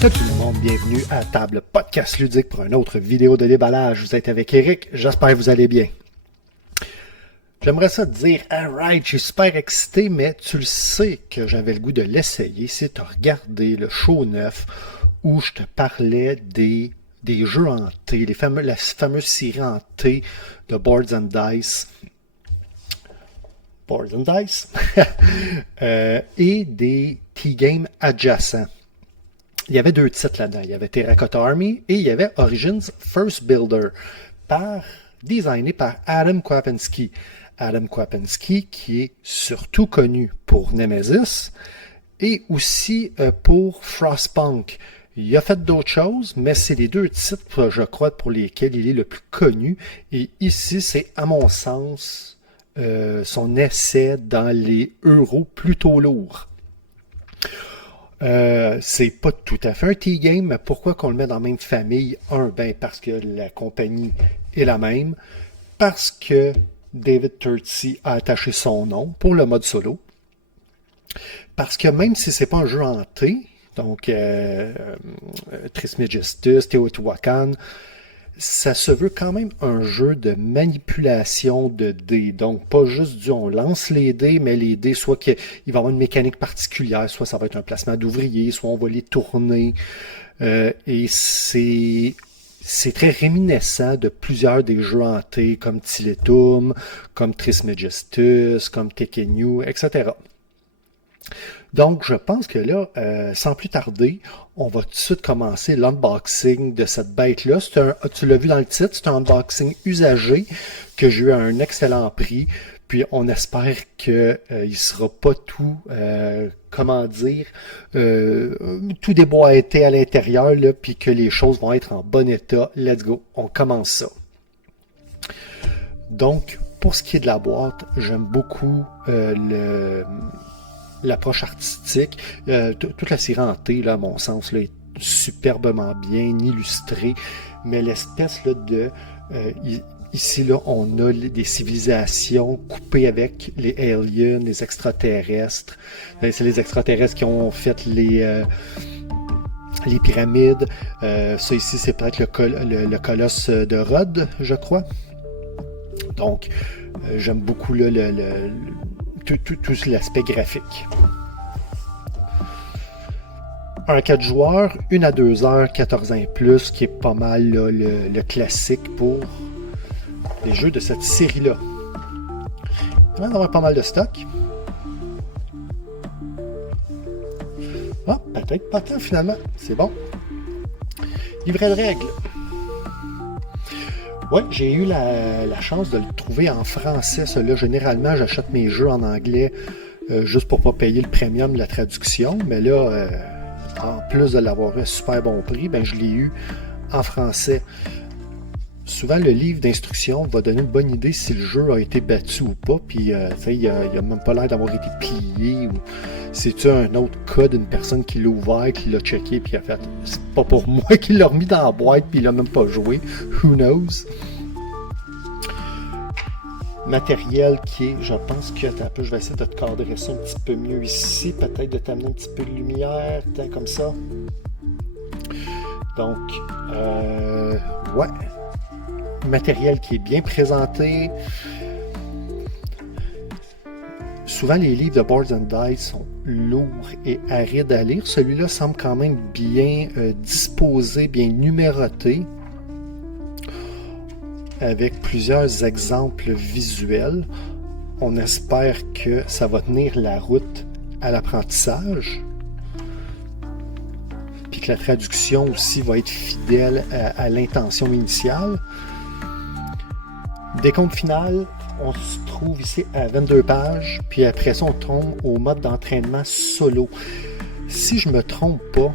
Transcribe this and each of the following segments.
Salut tout le monde, bienvenue à Table Podcast Ludique pour une autre vidéo de déballage. Vous êtes avec Eric, j'espère que vous allez bien. J'aimerais ça te dire, alright, je suis super excité, mais tu le sais que j'avais le goût de l'essayer, c'est de regarder le show 9 où je te parlais des jeux en T, la fameuse série en T de Boards and Dice. Boards and Dice et des T-games adjacents. Il y avait deux titres là-dedans. Il y avait Terracotta Army et il y avait Origins First Builder, designé par Adam Kwapinski. Adam Kwapinski, qui est surtout connu pour Nemesis et aussi pour Frostpunk. Il a fait d'autres choses, mais c'est les deux titres, je crois, pour lesquels il est le plus connu. Et ici, c'est, à mon sens, son essai dans les euros plutôt lourds. C'est pas tout à fait un T-game, mais pourquoi qu'on le met dans la même famille? Parce que la compagnie est la même, parce que David Turczi a attaché son nom pour le mode solo, parce que même si c'est pas un jeu en T, donc Trismegistus, Teotihuacan, ça se veut quand même un jeu de manipulation de dés. Donc, pas juste on lance les dés, mais les dés, soit qu'il va y avoir une mécanique particulière, soit ça va être un placement d'ouvriers, soit on va les tourner. Et c'est très réminiscent de plusieurs des jeux hantés, comme Tiletum, comme Trismegistus, comme Tekhenu, etc. Donc, je pense que là, sans plus tarder, on va tout de suite commencer l'unboxing de cette bête-là. Tu l'as vu dans le titre, c'est un unboxing usagé que j'ai eu à un excellent prix. Puis, on espère qu'il ne sera pas tout, tout déboîté à l'intérieur, là, puis que les choses vont être en bon état. Let's go, on commence ça. Donc, pour ce qui est de la boîte, j'aime beaucoup l'approche artistique. Toute la série en T, là, à mon sens, là, est superbement bien illustrée, mais l'espèce là, de... ici, là, on a des civilisations coupées avec les aliens, les extraterrestres. C'est les extraterrestres qui ont fait les pyramides. Ça ici, c'est peut-être le colosse de Rhodes, je crois. Donc, j'aime beaucoup là, tout l'aspect graphique. Un 4 joueurs, 1 à 2 heures, 14 ans et plus, qui est pas mal là, le classique pour les jeux de cette série-là. Il va y avoir pas mal de stock. Ah, peut-être pas tant finalement. C'est bon. Livret de règles. Ouais, j'ai eu la chance de le trouver en français. Là, généralement, j'achète mes jeux en anglais juste pour pas payer le premium de la traduction. Mais là, en plus de l'avoir eu à super bon prix, je l'ai eu en français. Souvent, le livre d'instruction va donner une bonne idée si le jeu a été battu ou pas. Puis, il n'a même pas l'air d'avoir été plié. Ou c'est-tu un autre cas d'une personne qui l'a ouvert, qui l'a checké, puis qui a fait « C'est pas pour moi qu'il l'a remis dans la boîte, puis il l'a même pas joué. Who knows? » Matériel qui est, je pense que, attends un peu, je vais essayer de te cadrer ça un petit peu mieux ici. Peut-être de t'amener un petit peu de lumière, comme ça. Donc, ouais. Matériel qui est bien présenté. Souvent, les livres de Boards and Dice sont lourds et arides à lire. Celui-là semble quand même bien disposé, bien numéroté, avec plusieurs exemples visuels. On espère que ça va tenir la route à l'apprentissage, puis que la traduction aussi va être fidèle à l'intention initiale. Décompte final, on se trouve ici à 22 pages, puis après ça, on tombe au mode d'entraînement solo. Si je me trompe pas,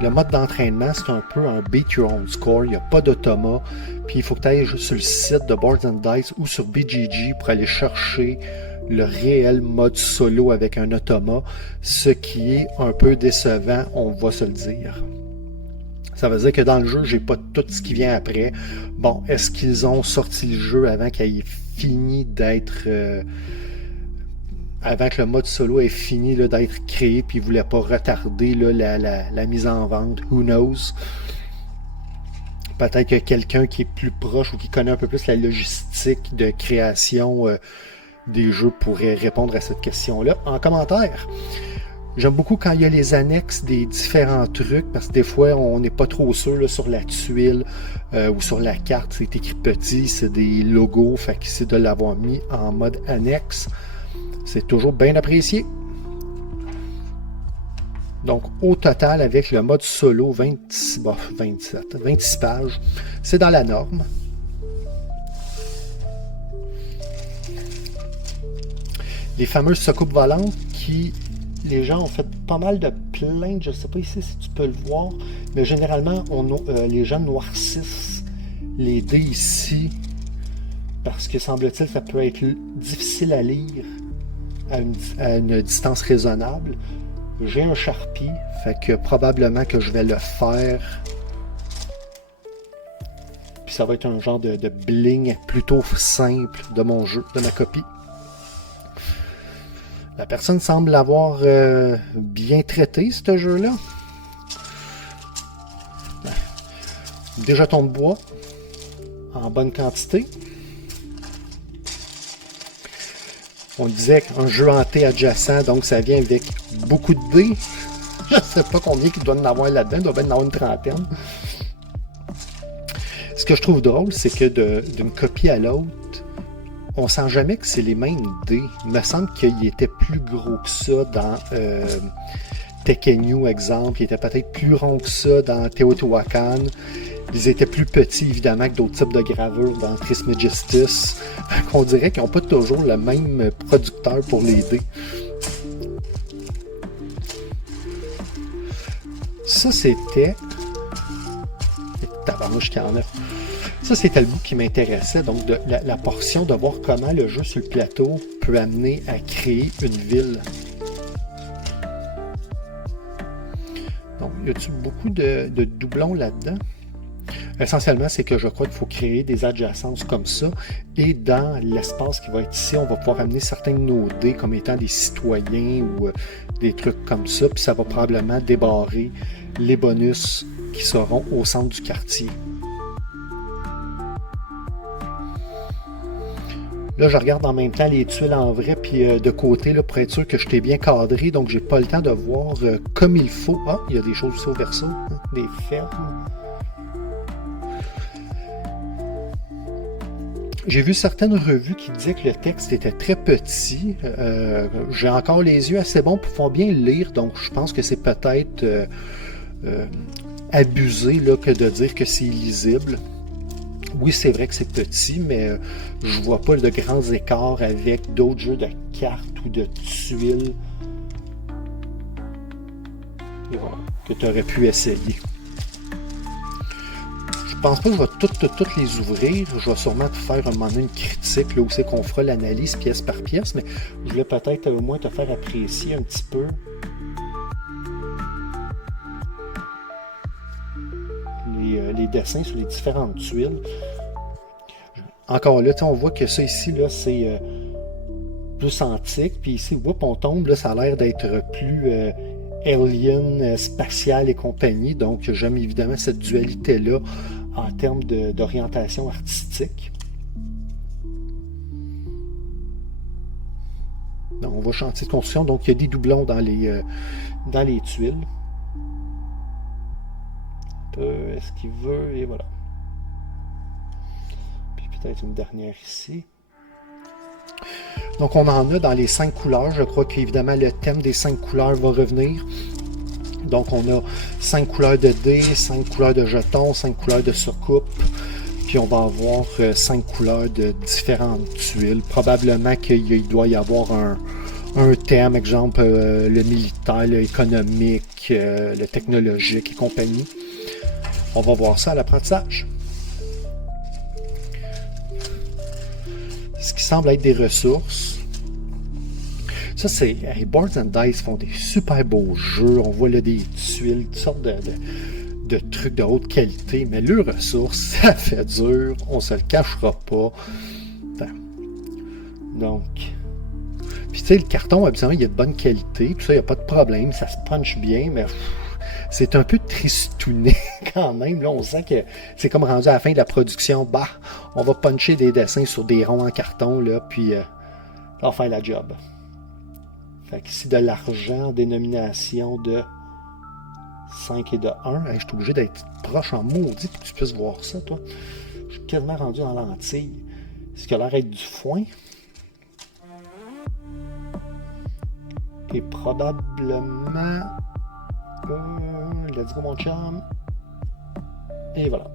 le mode d'entraînement, c'est un peu un beat your own score. Il n'y a pas d'automat, puis il faut que tu ailles sur le site de Boards and Dice ou sur BGG pour aller chercher le réel mode solo avec un automat, ce qui est un peu décevant, on va se le dire. Ça veut dire que dans le jeu, j'ai pas tout ce qui vient après. Bon, est-ce qu'ils ont sorti le jeu avant qu'il ait fini d'être avant que le mode solo ait fini là, d'être créé, puis il ne voulait pas retarder là, la mise en vente. Who knows? Peut-être que quelqu'un qui est plus proche ou qui connaît un peu plus la logistique de création des jeux pourrait répondre à cette question-là en commentaire. J'aime beaucoup quand il y a les annexes des différents trucs, parce que des fois, on n'est pas trop sûr là, sur la tuile ou sur la carte. C'est écrit petit, c'est des logos, fait que c'est de l'avoir mis en mode annexe. C'est toujours bien apprécié. Donc, au total, avec le mode solo, 26 pages, c'est dans la norme. Les fameuses soucoupes volantes qui... Les gens ont fait pas mal de plaintes, je ne sais pas ici si tu peux le voir, mais généralement, les gens noircissent les dés ici, parce que semble-t-il, ça peut être difficile à lire à une distance raisonnable. J'ai un Sharpie, fait que probablement que je vais le faire. Puis ça va être un genre de bling plutôt simple de mon jeu, de ma copie. La personne semble l'avoir bien traité, ce jeu-là. Des jetons de bois en bonne quantité. On disait qu'un jeu hanté adjacent, donc ça vient avec beaucoup de dés. Je ne sais pas combien il doit en avoir là-dedans, il doit bien en avoir une trentaine. Ce que je trouve drôle, c'est que d'une copie à l'autre, on sent jamais que c'est les mêmes dés. Il me semble qu'il était plus gros que ça dans Tekken, exemple. Il était peut-être plus rond que ça dans Teotihuacan. Ils étaient plus petits, évidemment, que d'autres types de gravures dans Trismegistus. On dirait qu'ils n'ont pas toujours le même producteur pour les dés. Ça, c'était... Tabarnouche qu'il y en a. Ça, c'était le bout qui m'intéressait, donc la portion de voir comment le jeu sur le plateau peut amener à créer une ville. Donc, y a-t-il beaucoup de doublons là-dedans? Essentiellement, c'est que je crois qu'il faut créer des adjacences comme ça, et dans l'espace qui va être ici, on va pouvoir amener certains de nos dés comme étant des citoyens ou des trucs comme ça, puis ça va probablement débarrer les bonus qui seront au centre du quartier. Là, je regarde en même temps les tuiles en vrai, puis de côté, là, pour être sûr que je t'ai bien cadré, donc j'ai pas le temps de voir comme il faut. Ah, il y a des choses aussi au verso, hein, des fermes. J'ai vu certaines revues qui disaient que le texte était très petit. J'ai encore les yeux assez bons pour pouvoir bien le lire, donc je pense que c'est peut-être abusé là, que de dire que c'est illisible. Oui, c'est vrai que c'est petit, mais je vois pas de grands écarts avec d'autres jeux de cartes ou de tuiles que tu aurais pu essayer. Je pense pas que je vais toutes les ouvrir. Je vais sûrement te faire un moment donné une critique, là où c'est qu'on fera l'analyse pièce par pièce, mais je voulais peut-être au moins te faire apprécier un petit peu les dessins sur les différentes tuiles. Encore là, on voit que ça ici, là, c'est plus antique, puis ici, on tombe, là, ça a l'air d'être plus alien, spatial et compagnie, donc j'aime évidemment cette dualité-là en termes d'orientation artistique. Donc, on va chantier de construction, donc il y a des doublons dans les tuiles. Est-ce qu'il veut, et voilà. Puis peut-être une dernière ici. Donc on en a dans les 5 couleurs. Je crois qu'évidemment le thème des 5 couleurs va revenir. Donc on a 5 couleurs de dés, 5 couleurs de jetons, 5 couleurs de soucoupes. Puis on va avoir 5 couleurs de différentes tuiles. Probablement qu'il doit y avoir un thème, exemple le militaire, l'économique, le technologique et compagnie. On va voir ça à l'apprentissage. Ce qui semble être des ressources. Ça, c'est... Hey, Boards and Dice font des super beaux jeux. On voit là des tuiles, toutes sortes de trucs de haute qualité. Mais leurs ressources, ça fait dur. On se le cachera pas. Donc... Puis sais, le carton, habituellement, il est de bonne qualité, puis ça, il n'y a pas de problème, ça se punch bien, mais c'est un peu tristouné quand même. Là, on sent que c'est comme rendu à la fin de la production. Bah, on va puncher des dessins sur des ronds en carton, là, puis ça va faire la job. Fait qu'ici, de l'argent en dénomination de 5 et de 1. Hey, je suis obligé d'être proche en maudit pour que tu puisses voir ça, toi. Je suis quasiment rendu en lentille. Ce qui a l'air d'être du foin. Et probablement... let's go, mon chum. Et voilà.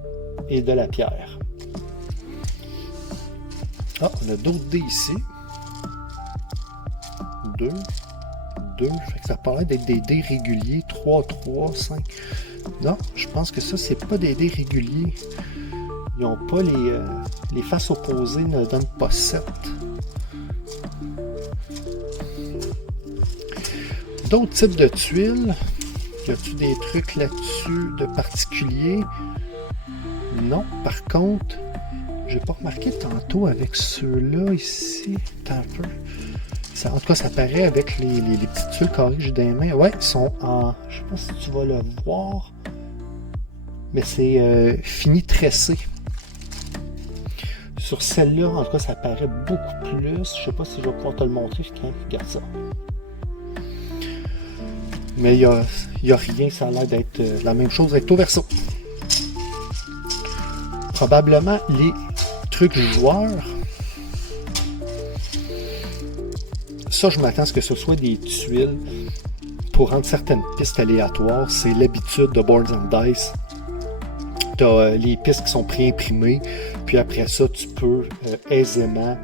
Et de la pierre. Ah, on a d'autres dés ici. 2. Fait que ça paraît d'être des dés réguliers. 3, 3, 5. Non, je pense que ça, c'est pas des dés réguliers. Ils n'ont pas les faces opposées ne donnent pas 7. D'autres types de tuiles. Y a-tu des trucs là-dessus de particulier? Non. Par contre, j'ai pas remarqué tantôt avec ceux-là ici. Attends un peu. Ça, en tout cas, ça paraît avec les petites tuiles carrées que j'ai dans les mains. Ouais, ils sont en... Je sais pas si tu vas le voir. Mais c'est fini tressé. Sur celle-là, en tout cas, ça paraît beaucoup plus. Je sais pas si je vais pouvoir te le montrer. Regarde ça. Mais il y a rien, ça a l'air d'être la même chose recto verso. Probablement les trucs joueurs. Ça, je m'attends à ce que ce soit des tuiles pour rendre certaines pistes aléatoires. C'est l'habitude de Boards and Dice. Tu as les pistes qui sont pré-imprimées, puis après ça, tu peux aisément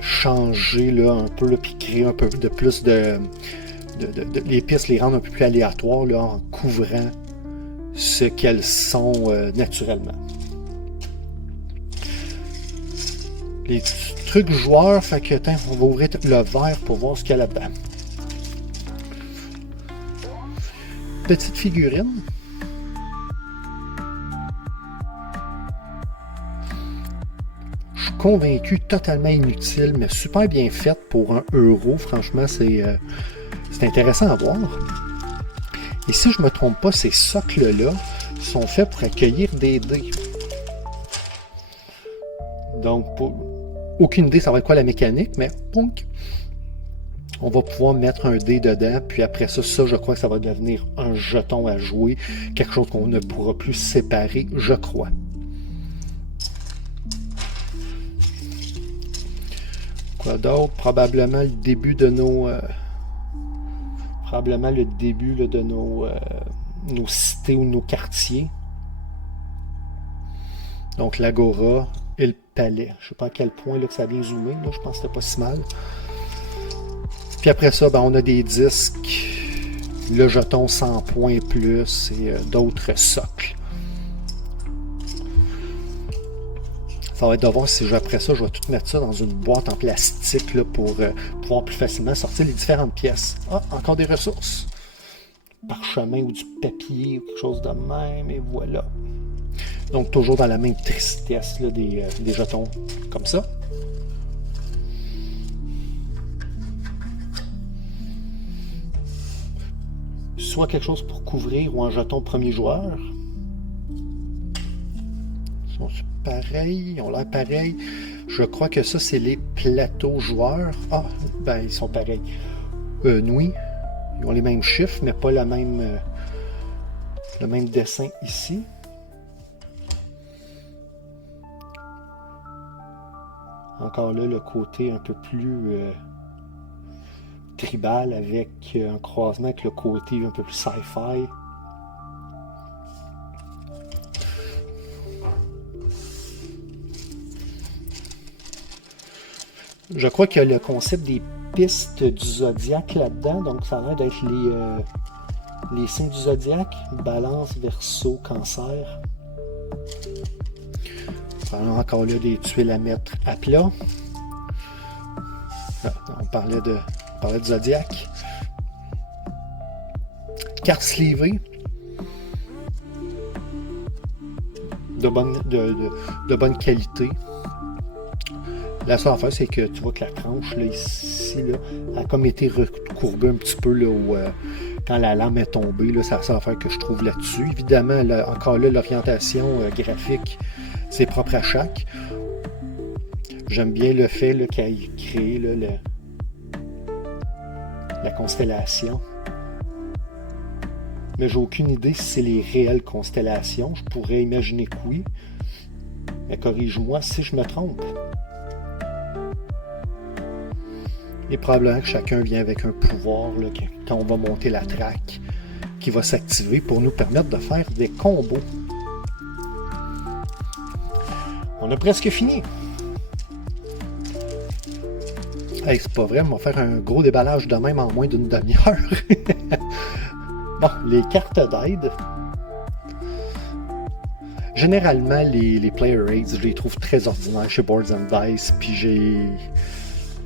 changer là, un peu, puis créer un peu de plus les pistes, les rendre un peu plus aléatoires là, en couvrant ce qu'elles sont naturellement. Les trucs joueurs, fait que on va ouvrir le verre pour voir ce qu'il y a là-dedans. Petite figurine. Je suis convaincu, totalement inutile, mais super bien faite pour 1 euro. Franchement, c'est intéressant à voir. Et si je ne me trompe pas, ces socles-là sont faits pour accueillir des dés. Donc, aucune idée ça va être quoi la mécanique, mais punk, on va pouvoir mettre un dé dedans, puis après ça, je crois que ça va devenir un jeton à jouer, quelque chose qu'on ne pourra plus séparer, je crois. Quoi d'autre? Probablement le début de nos... probablement le début là, de nos cités ou nos quartiers. Donc l'agora et le palais. Je ne sais pas à quel point là, que ça vient zoomer. Là, je pense que c'était pas si mal. Puis après ça, ben, on a des disques. Le jeton 100 points plus et d'autres socles. Ça va être de voir si après ça, je vais tout mettre ça dans une boîte en plastique là, pour pouvoir plus facilement sortir les différentes pièces. Ah, encore des ressources. Parchemin ou du papier ou quelque chose de même, et voilà. Donc toujours dans la même tristesse là, des jetons comme ça. Soit quelque chose pour couvrir ou un jeton premier joueur. Ils sont pareils, ils ont l'air pareils. Je crois que ça, c'est les plateaux joueurs. Ah, ben ils sont pareils. Oui, ils ont les mêmes chiffres, mais pas le même dessin ici. Encore là, le côté un peu plus tribal avec un croisement avec le côté un peu plus sci-fi. Je crois qu'il y a le concept des pistes du zodiaque là-dedans, donc ça a l'air d'être les signes du zodiaque, Balance, Verseau, Cancer. Encore là des tuiles à mettre à plat. Ah, on parlait de zodiaque. Carte slivée. De bonne qualité. La seule affaire, c'est que tu vois que la tranche, là, ici, là, a comme été recourbée un petit peu là, quand la lame est tombée. Là, c'est la seule affaire que je trouve là-dessus. Évidemment, là, encore là, l'orientation graphique, c'est propre à chaque. J'aime bien le fait qu'il ait créé là, la constellation. Mais j'ai aucune idée si c'est les réelles constellations. Je pourrais imaginer que oui. Mais corrige-moi si je me trompe. Et probablement que chacun vient avec un pouvoir là, quand on va monter la track qui va s'activer pour nous permettre de faire des combos. On a presque fini. Hey, c'est pas vrai, on va faire un gros déballage de même en moins d'une demi-heure. Bon, les cartes d'aide. Généralement, les player aids, je les trouve très ordinaires chez Boards and Dice. Puis j'ai...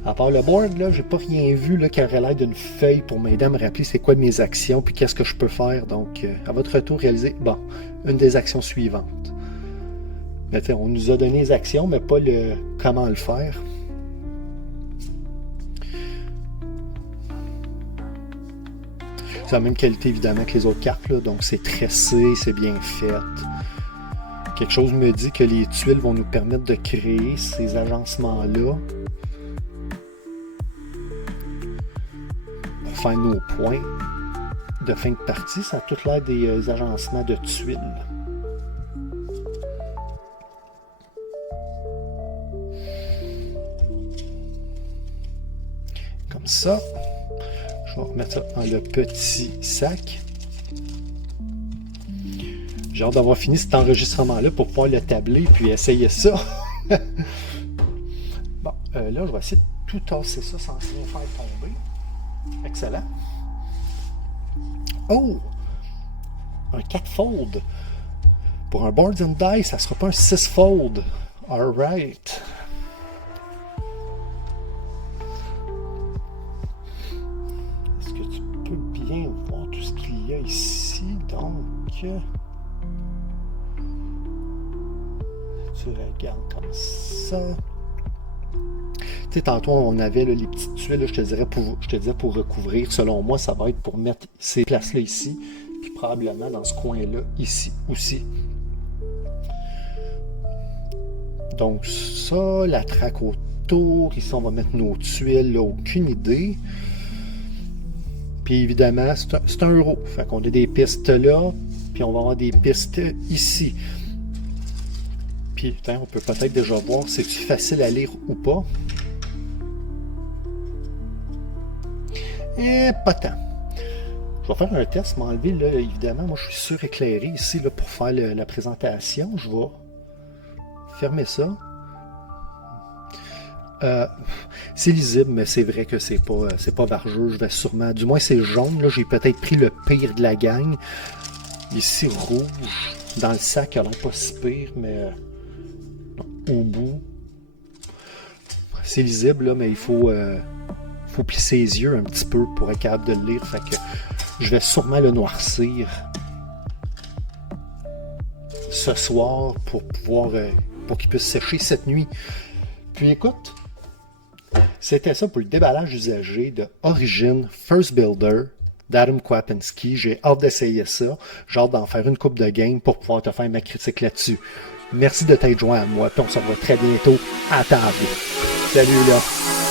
À part le board, là, j'ai pas rien vu là, qui aurait l'air d'une feuille pour m'aider à me rappeler c'est quoi mes actions puis qu'est-ce que je peux faire. Donc, à votre retour, réalisez, bon, une des actions suivantes. Mais on nous a donné les actions, mais pas le comment le faire. C'est la même qualité évidemment que les autres cartes, là, donc c'est tressé, c'est bien fait. Quelque chose me dit que les tuiles vont nous permettre de créer ces agencements-là pour faire nos points de fin de partie. Ça a tout l'air des agencements de tuiles. Comme ça. Je vais remettre ça dans le petit sac. J'ai hâte d'avoir fini cet enregistrement-là pour pouvoir le tabler puis essayer ça. Bon, là, je vais essayer de tout tasser ça sans rien faire tomber. Excellent. Oh! Un 4-fold. Pour un Boards and Dice, ça ne sera pas un 6-fold. Alright. Voir tout ce qu'il y a ici, donc tu regardes comme ça. Tu sais, tantôt on avait là, les petites tuiles, là, je te disais pour recouvrir, selon moi ça va être pour mettre ces places là ici, puis probablement dans ce coin là ici aussi. Donc ça, la traque autour, ici on va mettre nos tuiles, là, aucune idée. Puis évidemment, c'est un euro. Fait qu'on a des pistes là, puis on va avoir des pistes ici. Puis on peut peut-être déjà voir, c'est-tu facile à lire ou pas? Et pas tant. Je vais faire un test, m'enlever là, évidemment, moi je suis suréclairé ici là, pour faire la présentation. Je vais fermer ça. C'est lisible, mais c'est vrai que c'est pas vargeux. Je vais sûrement, du moins c'est jaune, là, j'ai peut-être pris le pire de la gang. Ici rouge, dans le sac, il a l'air pas si pire, mais au bout, c'est lisible, là, mais il faut plisser les yeux un petit peu pour être capable de le lire. Fait que je vais sûrement le noircir ce soir pour pouvoir pour qu'il puisse sécher cette nuit. Puis écoute, c'était ça pour le déballage usagé de Origin First Builder d'Adam Kwapinski. J'ai hâte d'essayer ça. J'ai hâte d'en faire une coupe de game pour pouvoir te faire ma critique là-dessus. Merci de t'être joint à moi. Puis on se revoit très bientôt à table. Salut là!